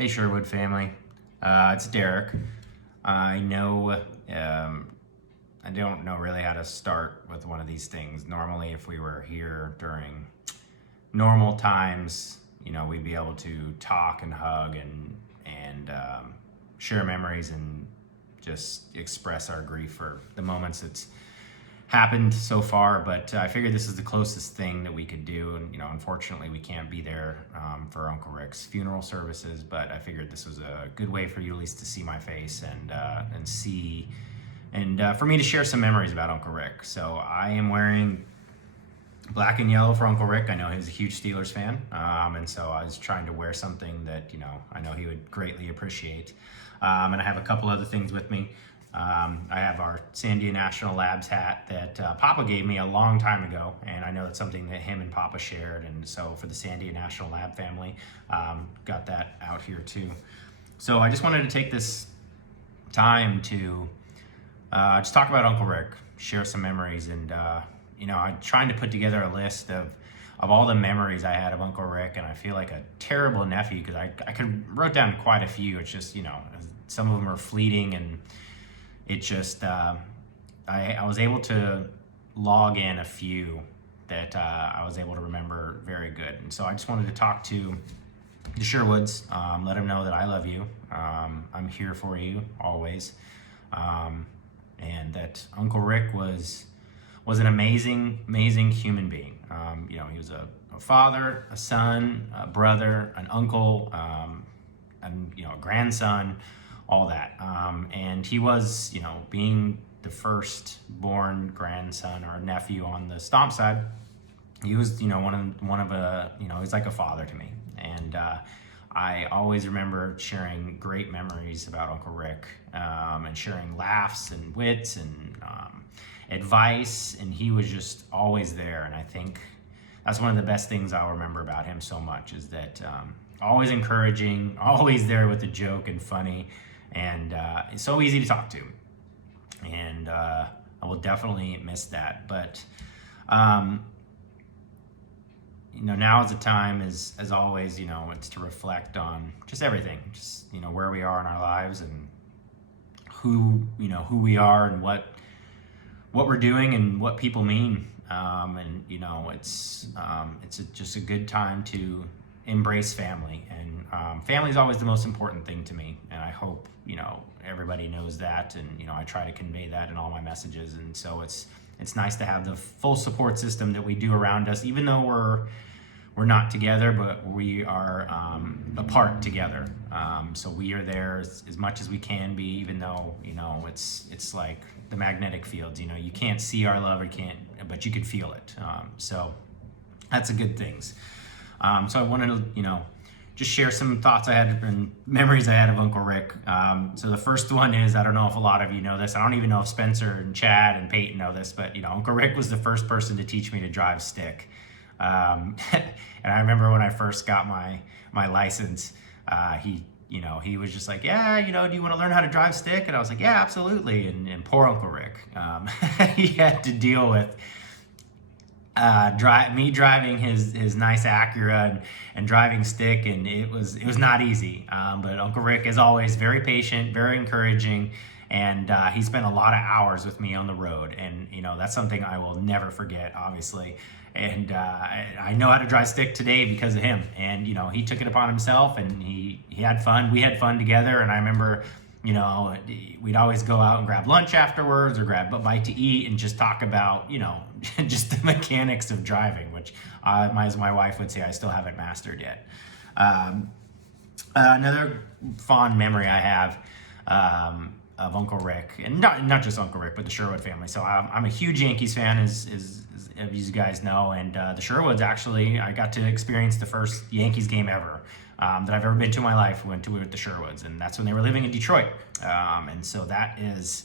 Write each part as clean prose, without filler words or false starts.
Hey Sherwood family, it's Derek. I know I don't know really how to start with one of these things. Normally, if we were here during normal times, we'd be able to talk and hug and share memories and just express our grief for the moments that's happened so far. But I figured this is the closest thing that we could do, and unfortunately, we can't be there for Uncle Rick's funeral services. But I figured this was a good way for you at least to see my face and see. And for me to share some memories about Uncle Rick. So I am wearing black and yellow for Uncle Rick. I know he's a huge Steelers fan, and so I was trying to wear something that I know he would greatly appreciate. And I have a couple other things with me. I have our Sandia National Labs hat that Papa gave me a long time ago, and I know it's something that him and Papa shared. And so for the Sandia National Lab family, got that out here too. So I just wanted to take this time to just talk about Uncle Rick, share some memories, and I'm trying to put together a list of all the memories I had of Uncle Rick, and I feel like a terrible nephew because I wrote down quite a few. It's just some of them are fleeting, and it just I was able to log in a few that I was able to remember very good, and so I just wanted to talk to the Sherwoods, let them know that I love you. I'm here for you always. And that Uncle Rick was an amazing human being. He was a father, a son, a brother, an uncle, and a grandson, all that. And he was, being the first born grandson or nephew on the Stomp side, he was, one of a, he's like a father to me. And I always remember sharing great memories about Uncle Rick, and sharing laughs and wits and advice, and he was just always there. And I think that's one of the best things I'll remember about him so much, is that always encouraging, always there with a joke and funny, and it's so easy to talk to. And I will definitely miss that. But now is the time, as always, it's to reflect on just everything, just, where we are in our lives and who we are and what we're doing and what people mean. And, it's just a good time to embrace family, and family is always the most important thing to me. And I hope, everybody knows that. And, I try to convey that in all my messages. And so it's nice to have the full support system that we do around us, even though we're not together, but we are apart together. So we are there as much as we can be, even though, it's like the magnetic fields, you can't see our love, but you can feel it. So that's a good things. So I wanted to, just share some thoughts I had and memories I had of Uncle Rick. So the first one is, I don't know if a lot of you know this. I don't even know if Spencer and Chad and Peyton know this, but Uncle Rick was the first person to teach me to drive stick. And I remember when I first got my license, he was just like, yeah, do you want to learn how to drive stick? And I was like, yeah, absolutely. And poor Uncle Rick, he had to deal with me driving his nice Acura and driving stick, and it was not easy. But Uncle Rick is always very patient, very encouraging, and he spent a lot of hours with me on the road, and that's something I will never forget, obviously. And I know how to drive stick today because of him. And he took it upon himself, and he had fun. We had fun together, and I remember we'd always go out and grab lunch afterwards or grab a bite to eat and just talk about just the mechanics of driving, which as my wife would say, I still haven't mastered yet. Another fond memory I have of Uncle Rick, and not just Uncle Rick, but the Sherwood family. So I'm a huge Yankees fan, as you guys know, and the Sherwoods, actually, I got to experience the first Yankees game ever that I've ever been to in my life. Went to with the Sherwoods, and that's when they were living in Detroit. And so that is,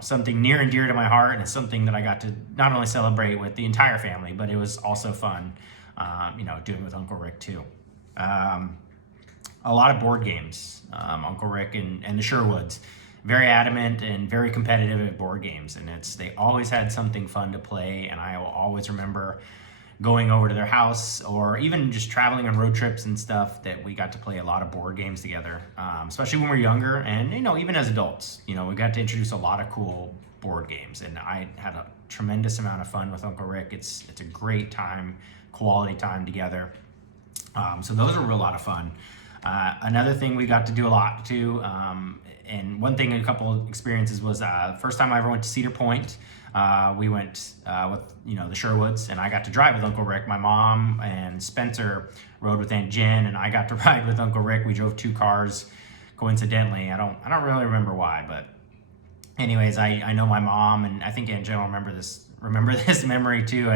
something near and dear to my heart, and it's something that I got to not only celebrate with the entire family, but it was also fun, doing with Uncle Rick too. A lot of board games, Uncle Rick and the Sherwoods, very adamant and very competitive at board games, and they always had something fun to play. And I will always remember going over to their house, or even just traveling on road trips and stuff, that we got to play a lot of board games together, especially when we were younger, and even as adults, we got to introduce a lot of cool board games, and I had a tremendous amount of fun with Uncle Rick. It's a great time, quality time together. So those were a lot of fun. Another thing we got to do a lot too, and one thing, a couple experiences was first time I ever went to Cedar Point. We went with the Sherwoods, and I got to drive with Uncle Rick. My mom and Spencer rode with Aunt Jen, and I got to ride with Uncle Rick. We drove 2 cars, coincidentally. I don't really remember why, but anyways, I know my mom, and I think Aunt Jen will remember this memory too.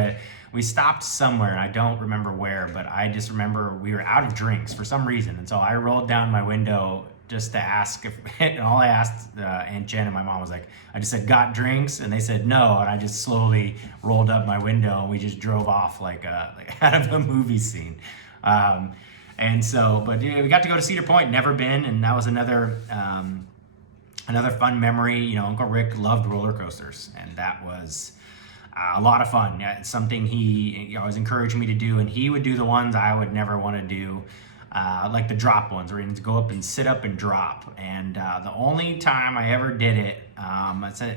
We stopped somewhere, and I don't remember where, but I just remember we were out of drinks for some reason, and so I rolled down my window just to ask and all I asked Aunt Jen and my mom was like, I just said, got drinks? And they said no, and I just slowly rolled up my window, and we just drove off like out of a movie scene. And so, but we got to go to Cedar Point, never been, and that was another fun memory. Uncle Rick loved roller coasters, and that was a lot of fun. It's something he always encouraged me to do, and he would do the ones I would never want to do, like the drop ones, where you need to go up and sit up and drop. And the only time I ever did it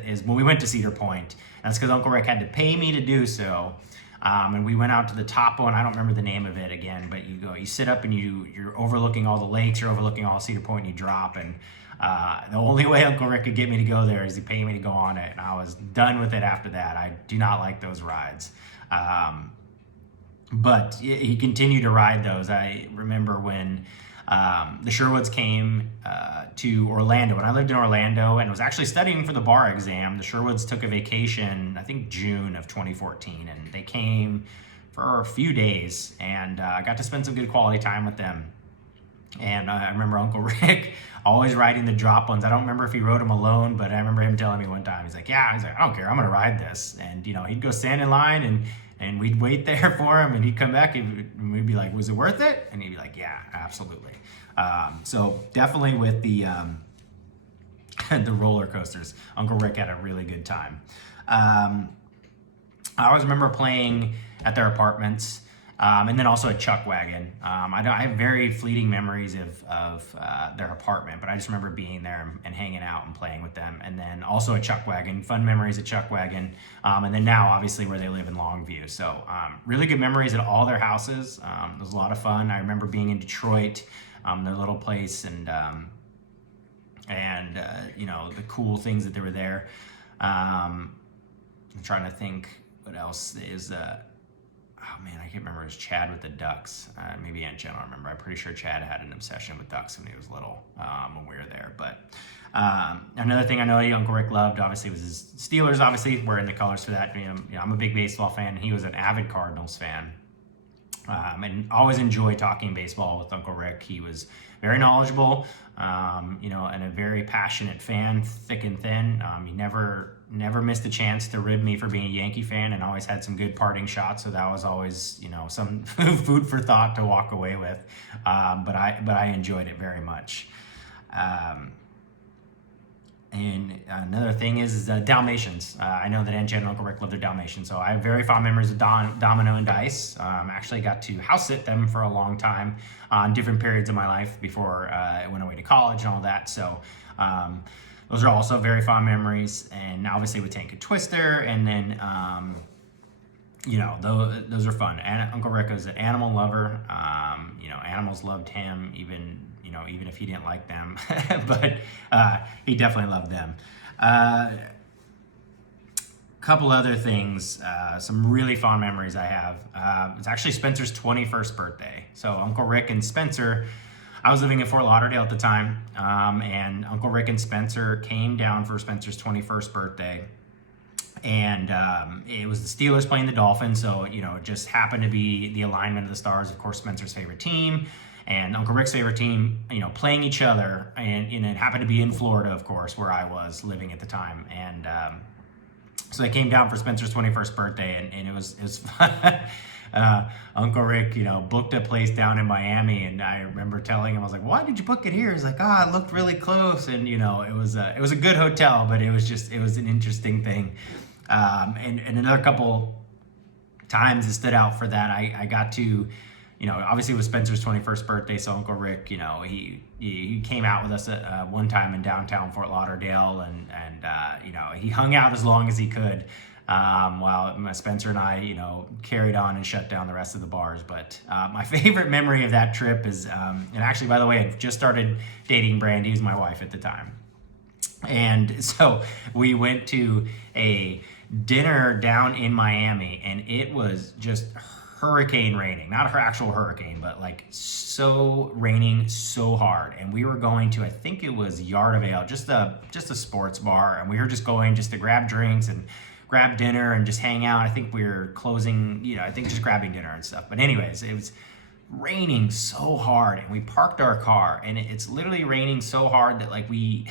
is when we went to Cedar Point. That's because Uncle Rick had to pay me to do so. And we went out to the top one. I don't remember the name of it again, but you sit up and you're overlooking all the lakes, you're overlooking all Cedar Point, and you drop. And the only way Uncle Rick could get me to go there is he paid me to go on it, and I was done with it after that. I do not like those rides. But he continued to ride those. I remember when the Sherwoods came to Orlando. When I lived in Orlando and was actually studying for the bar exam, the Sherwoods took a vacation, I think June of 2014, and they came for a few days, and I got to spend some good quality time with them. And I remember Uncle Rick always riding the drop ones. I don't remember if he rode them alone, but I remember him telling me one time, he's like, I don't care, I'm gonna ride this. And he'd go stand in line, and we'd wait there for him, and he'd come back, and we'd be like, was it worth it? And he'd be like, yeah, absolutely. So definitely with the the roller coasters, Uncle Rick had a really good time. I always remember playing at their apartments, and then also a Chuck Wagon. I have very fleeting memories of their apartment, but I just remember being there and hanging out and playing with them. And then also a Chuck Wagon, fun memories at Chuck Wagon. And then now, obviously, where they live in Longview. So really good memories at all their houses. It was a lot of fun. I remember being in Detroit, their little place, and the cool things that they were there. I'm trying to think what else is. Oh man, I can't remember. It was Chad with the ducks. Maybe Aunt Jen will remember. I'm pretty sure Chad had an obsession with ducks when he was little, when we were there. But another thing I know Uncle Rick loved, obviously, was his Steelers, obviously, wearing the colors for that. I'm a big baseball fan, and he was an avid Cardinals fan. And always enjoy talking baseball with Uncle Rick. He was very knowledgeable, and a very passionate fan, thick and thin. He never missed a chance to rib me for being a Yankee fan, and always had some good parting shots. So that was always, some food for thought to walk away with. But I enjoyed it very much. And another thing is Dalmatians. I know that Aunt Jen and Uncle Rick love their Dalmatians, so I have very fond memories of Domino and Dice. Actually got to house sit them for a long time on different periods of my life before I went away to college and all that. So those are also very fond memories. And obviously with Tank and Twister, and then those are fun. And Uncle Rick was an animal lover. Animals loved him, even if he didn't like them, but he definitely loved them. Couple other things, some really fond memories I have. It's actually Spencer's 21st birthday. So Uncle Rick and Spencer, I was living in Fort Lauderdale at the time, and Uncle Rick and Spencer came down for Spencer's 21st birthday. And it was the Steelers playing the Dolphins, so it just happened to be the alignment of the stars, of course, Spencer's favorite team and Uncle Rick's favorite team, playing each other, and it happened to be in Florida, of course, where I was living at the time. And so they came down for Spencer's 21st birthday, and it was fun. Uncle Rick, booked a place down in Miami, and I remember telling him, I was like, "Why did you book it here?" He's like, "It looked really close," and it was a good hotel, but it was an interesting thing. And another couple times that stood out for that. I got to, obviously it was Spencer's 21st birthday, so Uncle Rick, he came out with us at one time in downtown Fort Lauderdale, and he hung out as long as he could, while Spencer and I, carried on and shut down the rest of the bars. But my favorite memory of that trip is, and actually, by the way, I just started dating Brandy, who's my wife at the time. And so we went to a dinner down in Miami, and it was just hurricane raining, not her actual hurricane, but like so raining so hard. And we were going to, I think it was Yard of Ale, just a sports bar. And we were just going just to grab drinks and grab dinner and just hang out. I think we were closing, I think just grabbing dinner and stuff. But anyways, it was raining so hard, and we parked our car, and it's literally raining so hard that like we,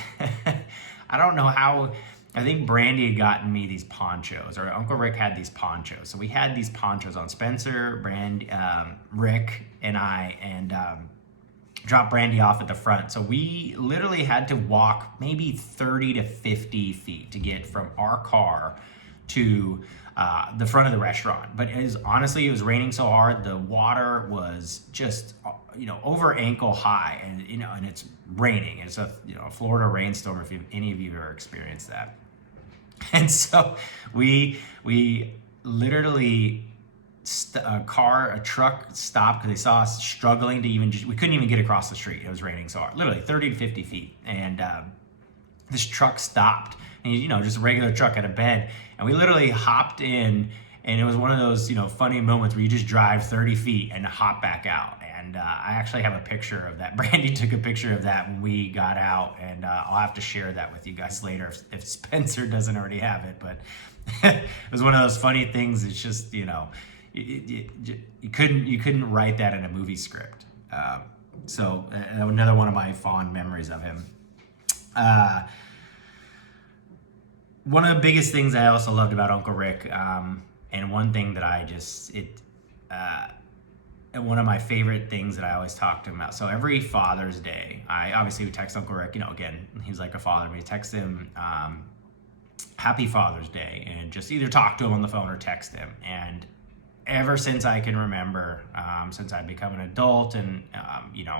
I don't know how, I think Brandy had gotten me these ponchos, or Uncle Rick had these ponchos. So we had these ponchos on. Spencer, Rick, and I, and dropped Brandy off at the front. So we literally had to walk maybe 30 to 50 feet to get from our car to the front of the restaurant. But honestly, it was raining so hard, the water was just, over ankle high, and, and it's raining. It's a, Florida rainstorm, if any of you ever experienced that. And so we literally, a truck stopped because they saw us struggling to we couldn't even get across the street. It was raining so hard, literally 30 to 50 feet. And this truck stopped, and just a regular truck at a bed. And we literally hopped in, and it was one of those, funny moments where you just drive 30 feet and hop back out. And I actually have a picture of that. Brandy took a picture of that when we got out, and I'll have to share that with you guys later if Spencer doesn't already have it. But it was one of those funny things. It's just, you couldn't write that in a movie script. So another one of my fond memories of him. One of the biggest things I also loved about Uncle Rick, and one thing that and one of my favorite things that I always talk to him about. So every Father's Day, I obviously would text Uncle Rick, again, he's like a father to me. Text him, Happy Father's Day, and just either talk to him on the phone or text him. And ever since I can remember, since I've become an adult, and,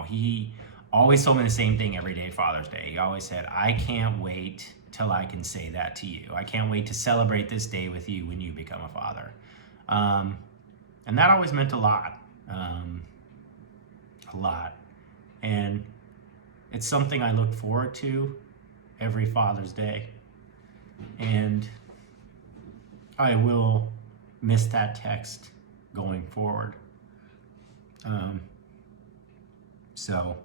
he always told me the same thing every day, Father's Day. He always said, I can't wait till I can say that to you. I can't wait to celebrate this day with you when you become a father. And that always meant a lot. A lot. And it's something I look forward to every Father's Day. And I will miss that text going forward. So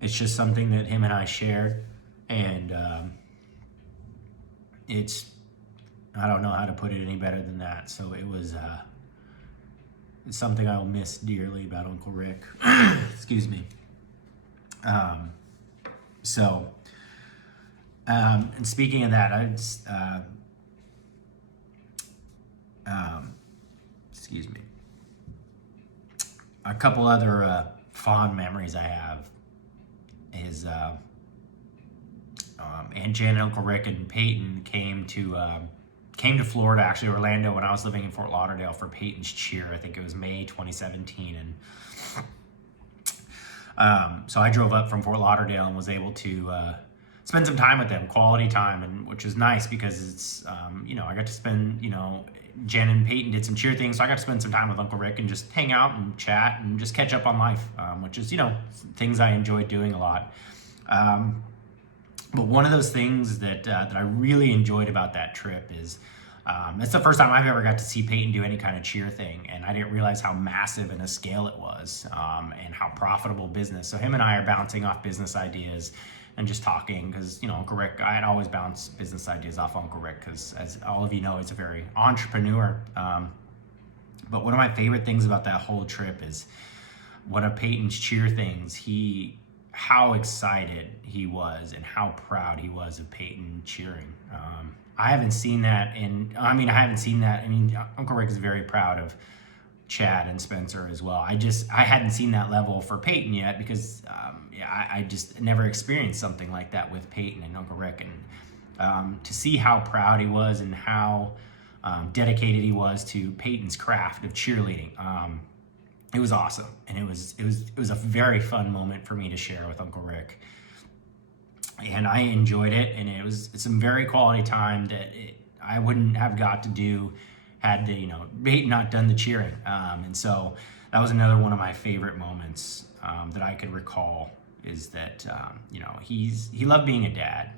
it's just something that him and I shared. And I don't know how to put it any better than that. So it was, it's something I'll miss dearly about Uncle Rick. Excuse me. And speaking of that, excuse me. A couple other fond memories I have is Aunt Jan and Uncle Rick and Peyton came to Florida, actually Orlando, when I was living in Fort Lauderdale for Peyton's cheer. I think it was May 2017. And so I drove up from Fort Lauderdale and was able to spend some time with them, quality time, and which was nice because it's, I got to spend, Jen and Peyton did some cheer things, so I got to spend some time with Uncle Rick and just hang out and chat and just catch up on life, which is, things I enjoyed doing a lot. But one of those things that I really enjoyed about that trip is it's the first time I've ever got to see Peyton do any kind of cheer thing, and I didn't realize how massive and a scale it was, and how profitable business. So him and I are bouncing off business ideas and just talking because, Uncle Rick, I had always bounced business ideas off Uncle Rick because, as all of you know, he's a very entrepreneur. But one of my favorite things about that whole trip is one of Peyton's cheer things, how excited he was and how proud he was of Peyton cheering. I haven't seen that Uncle Rick is very proud of Chad and Spencer as well. I hadn't seen that level for Peyton yet because I just never experienced something like that with Peyton and Uncle Rick. And to see how proud he was and how dedicated he was to Peyton's craft of cheerleading. It was awesome, and it was a very fun moment for me to share with Uncle Rick, and I enjoyed it. And it's some very quality time that I wouldn't have got to do had Peyton not done the cheering. And so that was another one of my favorite moments that I could recall. Is that he loved being a dad.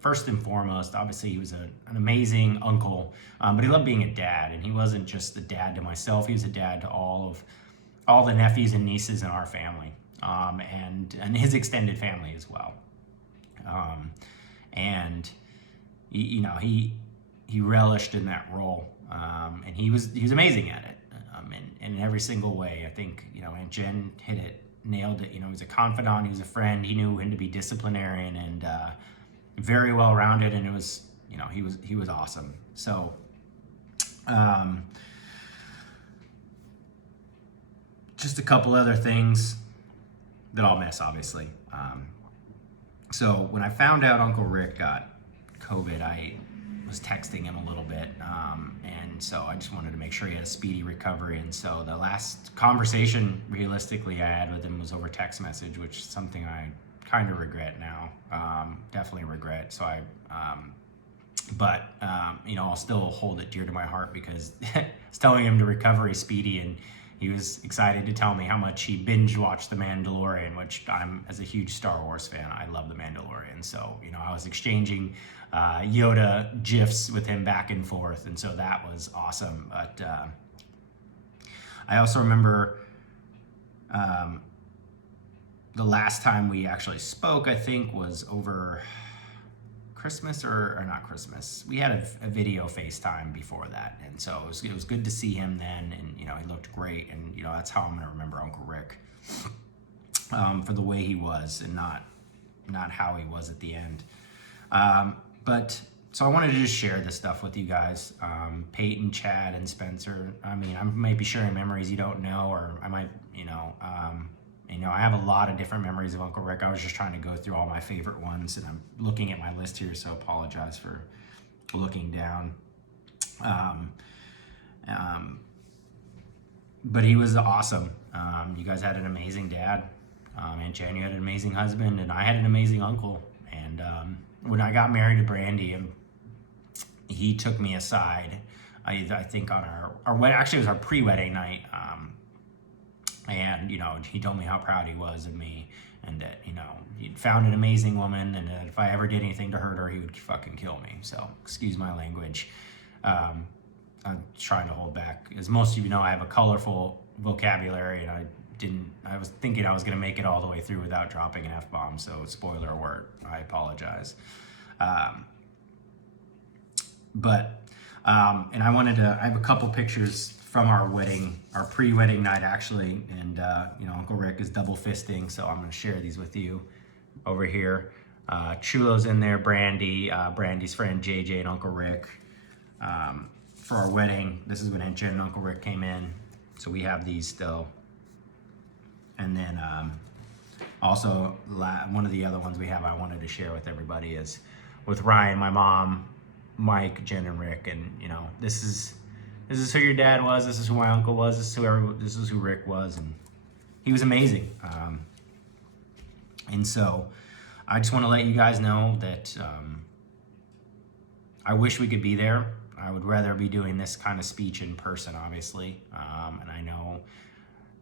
First and foremost, obviously he was an amazing uncle, but he loved being a dad, and he wasn't just a dad to myself. He was a dad to all the nephews and nieces in our family, and his extended family as well. And he relished in that role, and he was amazing at it, in every single way. I think Aunt Jen nailed it. He was a confidant, he was a friend, he knew when to be disciplinarian, and very well rounded, and it was he was awesome. So just a couple other things that I'll miss, obviously. So when I found out Uncle Rick got COVID, I was texting him a little bit, and so I just wanted to make sure he had a speedy recovery. And so the last conversation, realistically, I had with him was over text message, which is something I kind of regret now. Definitely regret. So I'll still hold it dear to my heart, because I was telling him to recovery speedy, and he was excited to tell me how much he binge watched The Mandalorian, which I'm, as a huge Star Wars fan, I love The Mandalorian. So, I was exchanging Yoda GIFs with him back and forth, and so that was awesome. But I also remember the last time we actually spoke, I think, was over Christmas or not Christmas. We had a video FaceTime before that, and so it was good to see him then, and he looked great, and that's how I'm gonna remember Uncle Rick, for the way he was, and not how he was at the end. But so I wanted to just share this stuff with you guys. Peyton, Chad, and Spencer. I might be sharing memories you don't know, or I might, I have a lot of different memories of Uncle Rick. I was just trying to go through all my favorite ones, and I'm looking at my list here, so I apologize for looking down. But he was awesome. You guys had an amazing dad. Aunt Jen, you had an amazing husband, and I had an amazing uncle. And when I got married to Brandy, he took me aside. I think on our wedding, actually it was our pre-wedding night. And he told me how proud he was of me, and that he'd found an amazing woman, and that if I ever did anything to hurt her, he would fucking kill me. So excuse my language. I'm trying to hold back. As most of you know, I have a colorful vocabulary, and I was thinking I was going to make it all the way through without dropping an F-bomb, so spoiler alert, I apologize. And I have a couple pictures from our wedding, our pre-wedding night, actually, and Uncle Rick is double fisting, so I'm going to share these with you over here. Chulo's in there, Brandy's friend JJ, and Uncle Rick. For our wedding, this is when Aunt Jen and Uncle Rick came in, so we have these still. And then also one of the other ones we have I wanted to share with everybody is with Ryan, my mom, Mike, Jen, and Rick. And this is who your dad was, this is who my uncle was, this is who Rick was, and he was amazing. And so I just want to let you guys know that I wish we could be there. I would rather be doing this kind of speech in person, obviously. And I know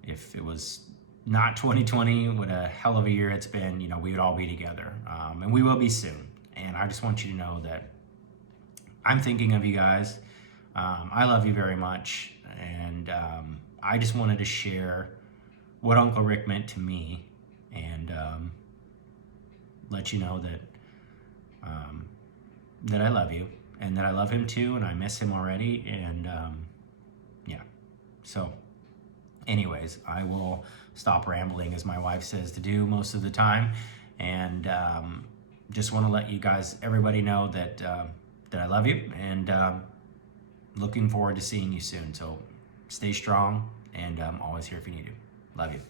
if it was not 2020, what a hell of a year it's been, we would all be together. And we will be soon. And I just want you to know that I'm thinking of you guys. I love you very much. And I just wanted to share what Uncle Rick meant to me, and let you know that that I love you, and that I love him too, and I miss him already. And yeah. So anyways, I will stop rambling, as my wife says to do most of the time, and just want to let you guys, everybody, know that that I love you, and looking forward to seeing you soon. So stay strong, and I'm always here if you need to. Love you.